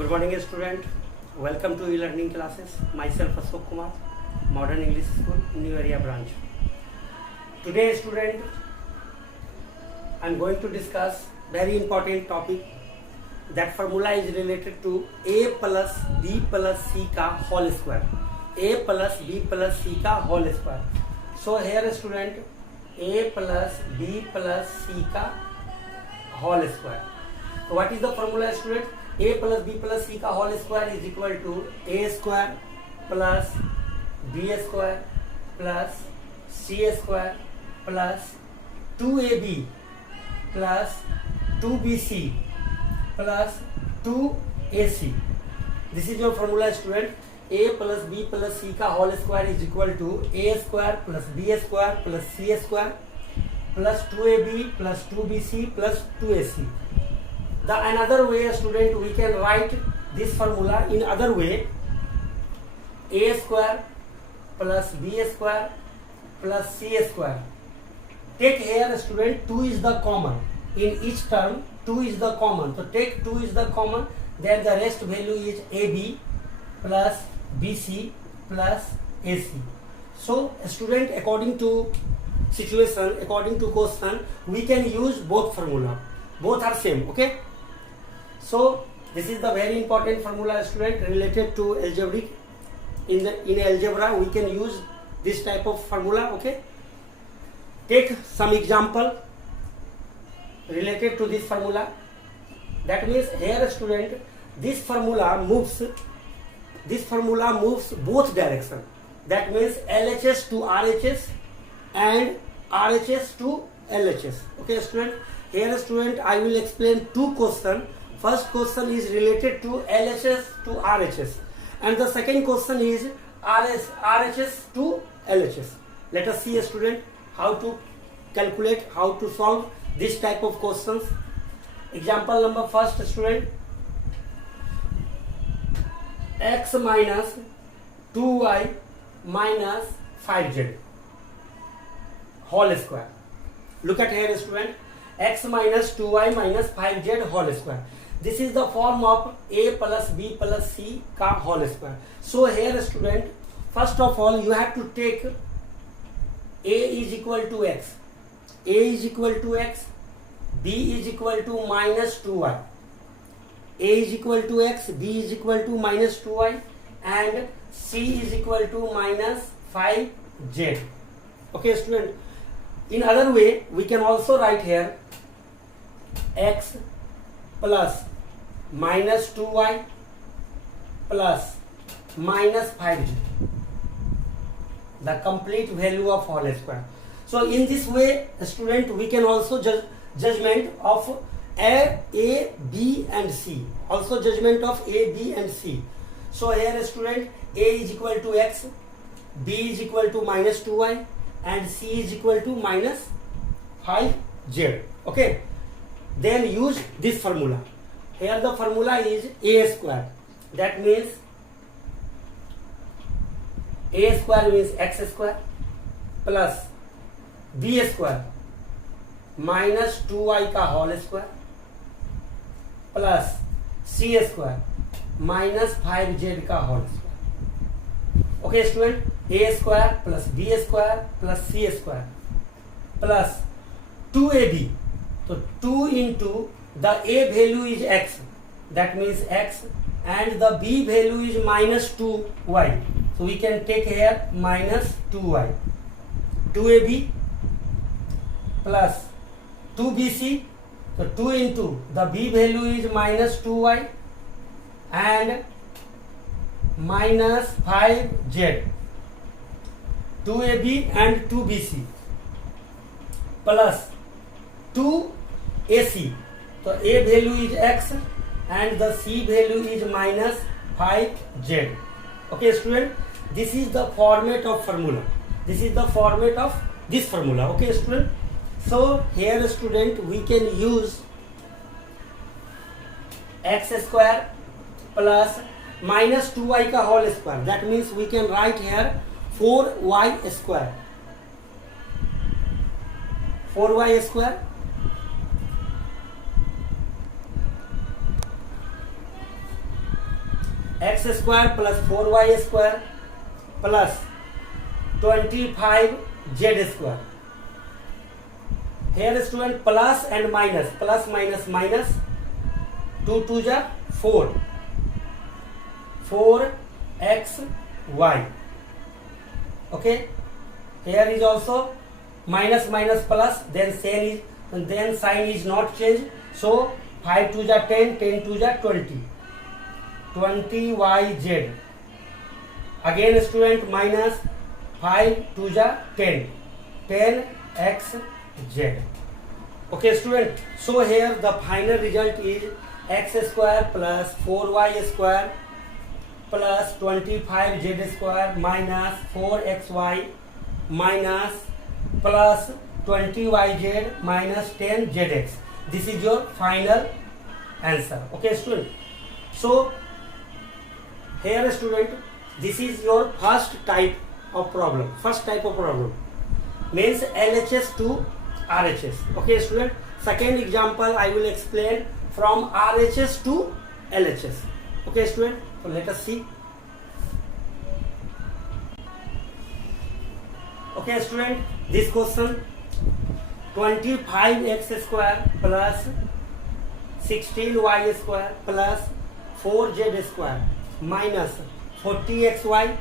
Good morning, student. Welcome to e-learning classes. Myself Ashok Kumar, Modern English School, New Area branch. Today, student, I am going to discuss very important topic. That formula is related to a plus b plus c का whole square. A plus b plus c का whole square. So here, student, a plus b plus c का whole square. So what is the formula, student? A plus b plus c का whole square is equal to a square plus b square plus c square plus 2ab plus 2bc plus 2ac. This is your formula, student. A plus b plus c का whole square is equal to a square plus b square plus c square plus 2ab plus 2bc plus 2ac. The another way, student, we can write this formula in other way. A square plus b square plus c square. Take here, student, 2 is the common. In each term, 2 is the common. So take 2 is the common, then the rest value is ab plus bc plus ac. So, student, according to situation, according to question, we can use both formula. Both are same, okay? So this is the very important formula, student, related to algebraic. In algebra we can use this type of formula, okay? Take some example related to this formula. That means here, student, this formula moves both direction. That means LHS to RHS and RHS to LHS. Okay, student. Here, student, I will explain two questions. First question is related to LHS to RHS, and the second question is RHS to LHS. Let us see, student, how to calculate, how to solve this type of questions. Example number first, student. X minus 2y minus 5z whole square. Look at here, student. X minus 2y minus 5z whole square. This is the form of a plus b plus c का whole square. So here, student, first of all you have to take a is equal to x, a is equal to x, b is equal to minus 2y, a is equal to x, b is equal to minus 2y, and c is equal to minus 5z. Okay, student. In other way, we can also write here x plus minus 2y plus minus 5z, the complete value of whole square. So in this way, student, we can also judgment of A, B and C. Also judgment of A, B and C. So here, student, A is equal to x, B is equal to minus 2y, and C is equal to minus 5z. Okay. Then use this formula. Here the formula is a square. That means a square means x square plus b square minus 2y का whole square plus c square minus 5z का whole square. Okay, student, a square plus b square plus c square plus 2ab. So 2 into the a value is x, that means x, and the b value is minus 2y. So we can take here minus 2y. 2ab plus 2bc. So 2 into the b value is minus 2y and minus 5z. 2ab and 2bc plus 2ac. So a value is x and the c value is minus 5z. Okay, student, this is the format of formula. This is the format of this formula. Okay, student. So here, student, we can use x square plus minus 2y का whole square. That means we can write here 4y square. 4y square x square plus 4y square plus 25z square. Here student, plus and minus, plus minus minus, 2 2 ja 4, 4xy. Okay, here is also minus minus plus, then sign is not changed, so 5 2 ja 10, 10 2 ja 20, 20yz. Again student, minus 5 2 ja 10, 10xz. Okay student, so here the final result is x square plus 4y square plus 25z square minus 4xy minus plus 20yz minus 10zx. This is your final answer. Okay student, so here student, this is your first type of problem. First type of problem means LHS to RHS. Okay student, second example I will explain from RHS to LHS. Okay student, so let us see. Okay student, this question, 25x square plus 16y square plus 4z square minus 40xy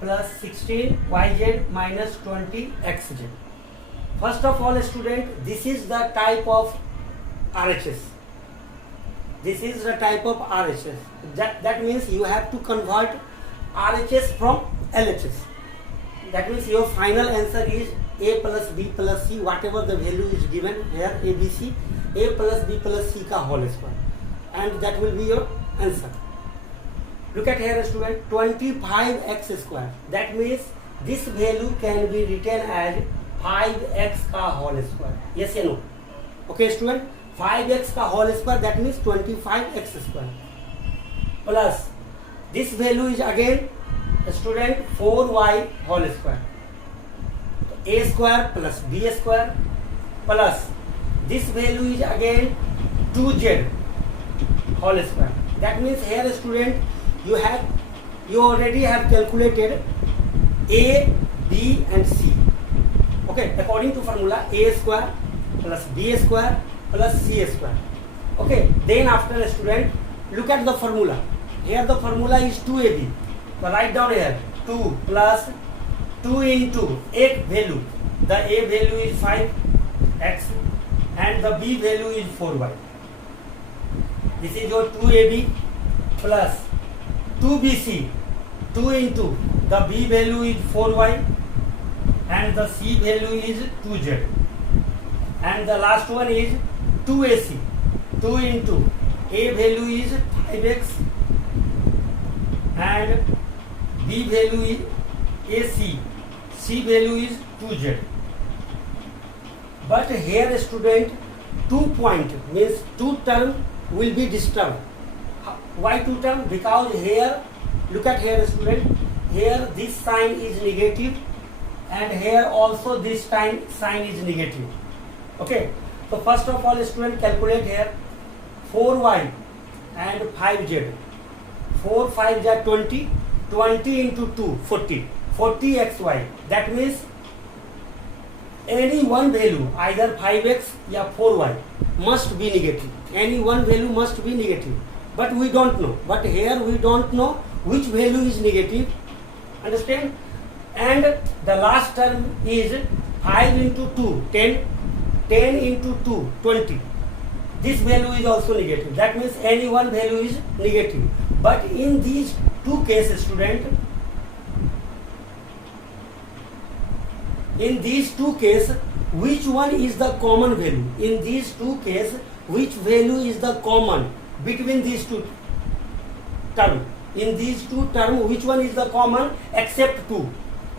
plus 16yz minus 20xz. First of all student, this is the type of RHS. This is the type of RHS. That means you have to convert RHS from LHS. That means your final answer is a plus b plus c, whatever the value is given here, a b c, a plus b plus c ka whole square, and that will be your answer. Look at here student, 25x square. That means this value can be written as 5x ka whole square. Yes or no? Okay student, 5x ka whole square, that means 25x square plus this value is again student 4y whole square, a square plus b square plus this value is again 2z whole square. That means here student, you already have calculated a, b and c. Okay, according to formula, a square plus b square plus c square. Okay, then after student, look at the formula. Here the formula is 2ab. So write down here 2 plus 2 into a value. The a value is 5x and the b value is 4y. This is your 2ab plus 2bc. 2 into the b value is 4y and the c value is 2z. And the last one is 2ac. 2 into a value is 5x and b value is ac. C value is 2z. But here student, 2 point means 2 term will be disturbed. Why 2 term? Because here, look at here student, here this sign is negative and here also this sign is negative. Okay, so first of all student, calculate here 4y and 5z. 4 5 are 20, 20 into 2 40, 40xy. That means any one value, either 5x or 4y, must be negative. Any one value must be negative. But we don't know. But here we don't know which value is negative. Understand? And the last term is 5 into 2, 10, 10 into 2, 20. This value is also negative. That means any one value is negative. But in these two cases, student, in these two cases, which one is the common value? In these two cases, which value is the common between these two terms? In these two terms, which one is the common except 2?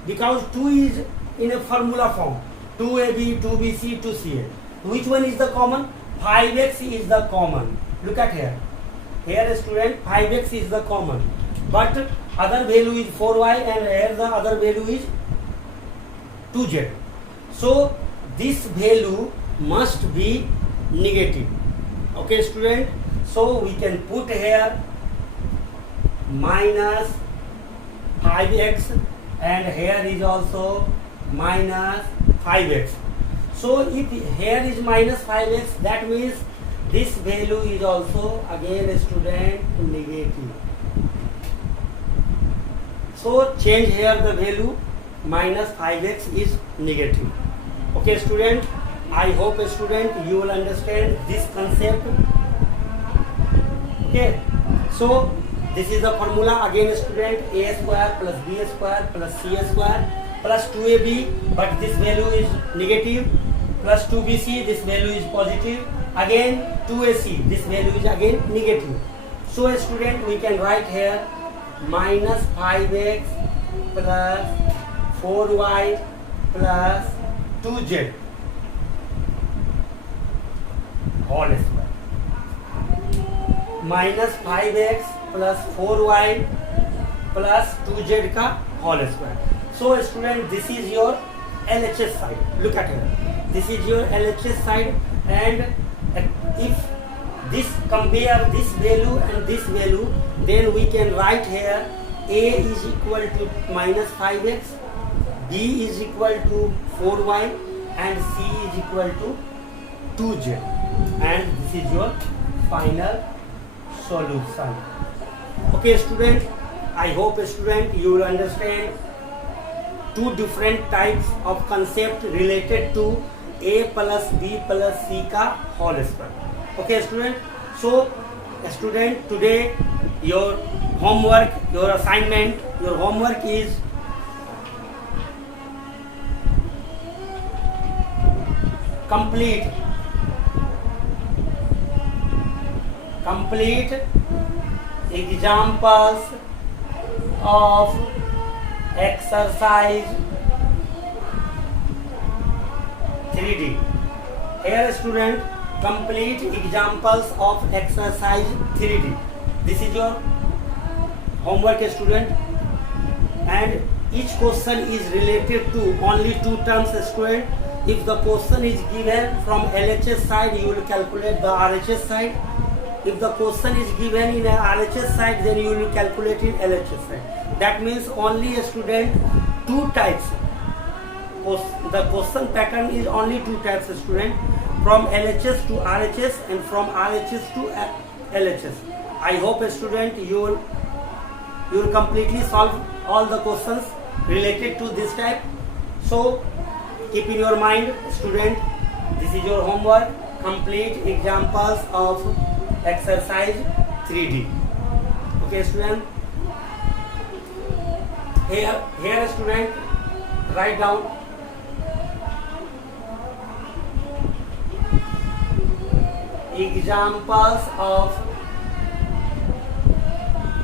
Because 2 is in a formula form. 2ab, 2bc, 2ca. Which one is the common? 5x is the common. Look at here. Here student, 5x is the common. But other value is 4y and here the other value is 2z. So this value must be negative. Okay student, so we can put here minus 5x, and here is also minus 5x. So if here is minus 5x, that means this value is also again student negative. So change here the value, minus 5x is negative. Okay student, I hope student you will understand this concept. Okay, so this is the formula again student, a square plus b square plus c square plus 2ab, but this value is negative, plus 2bc, this value is positive, again 2ac, this value is again negative. So student, we can write here minus 5x plus 4y plus 2z whole square, minus 5x plus 4y plus 2z का whole square. So student, this is your LHS side. Look at here. This is your LHS side, and if this compare this value and this value, then we can write here a is equal to minus 5x, b is equal to 4y, and c is equal to 2z, and this is your final solution. Okay student, I hope student you will understand two different types of concept related to a plus b plus c का whole square. Okay student, so student, today your homework, your assignment, your homework is complete examples of exercise 3D. Here student, complete examples of exercise 3D. This is your homework student, and each question is related to only two terms student. If the question is given from LHS side, you will calculate the RHS side. If the question is given in a RHS side, then you will calculate in LHS side. That means only a student two types. The question pattern is only two types student, from LHS to RHS and from RHS to LHS. I hope student you will completely solve all the questions related to this type. So keep in your mind student, this is your homework, complete examples of exercise 3D. Okay student, here student, write down examples of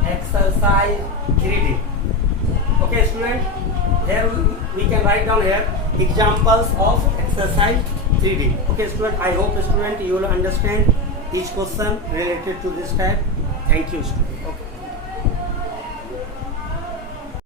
exercise 3D. Okay student, here we can write down here examples of exercise 3D. Okay student, I hope student you will understand each question related to this type. Thank you student.